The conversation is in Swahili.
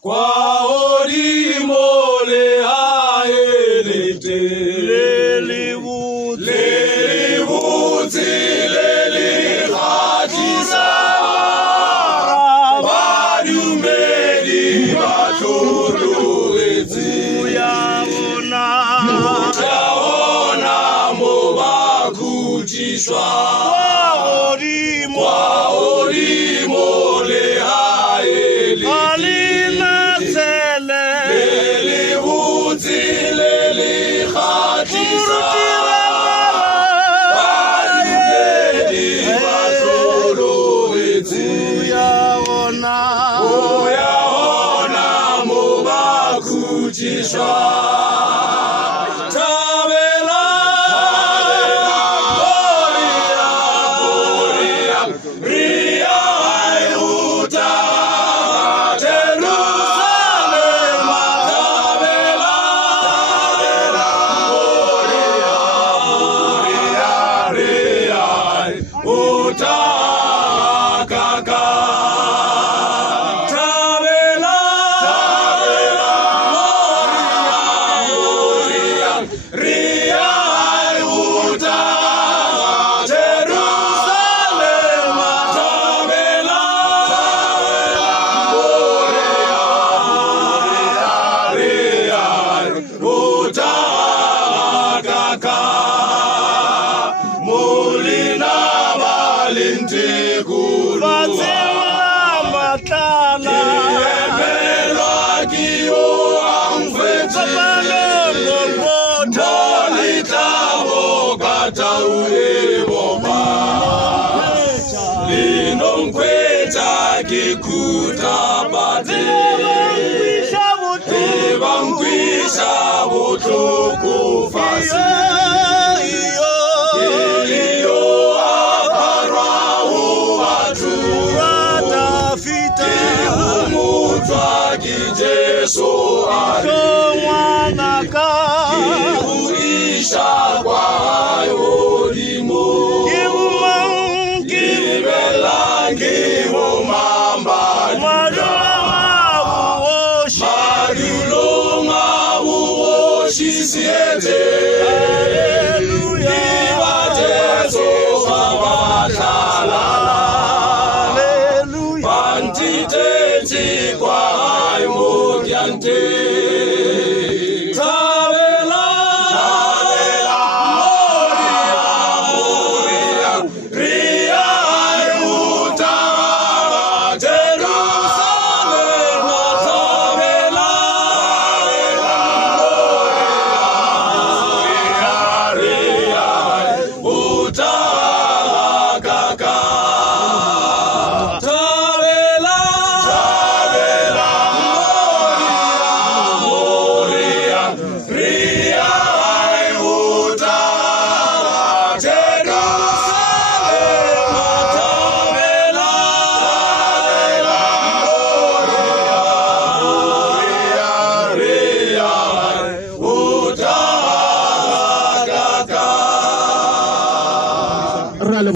Kwa olimole aelete lelibuti lelihatisa badumedi batuluezi uyaona mobakutishwa kwa olimole uyaona mobakutishwa tabela boria ria ayuta Jerusalem tabela boria ria ayuta kaka Kikutabate Evangwisha butuku fasi Iyo aparwa uwatu Ratafita Umutwa kijesu ari Kihuisha kwa ayolimo Kibelangi Hallelujah.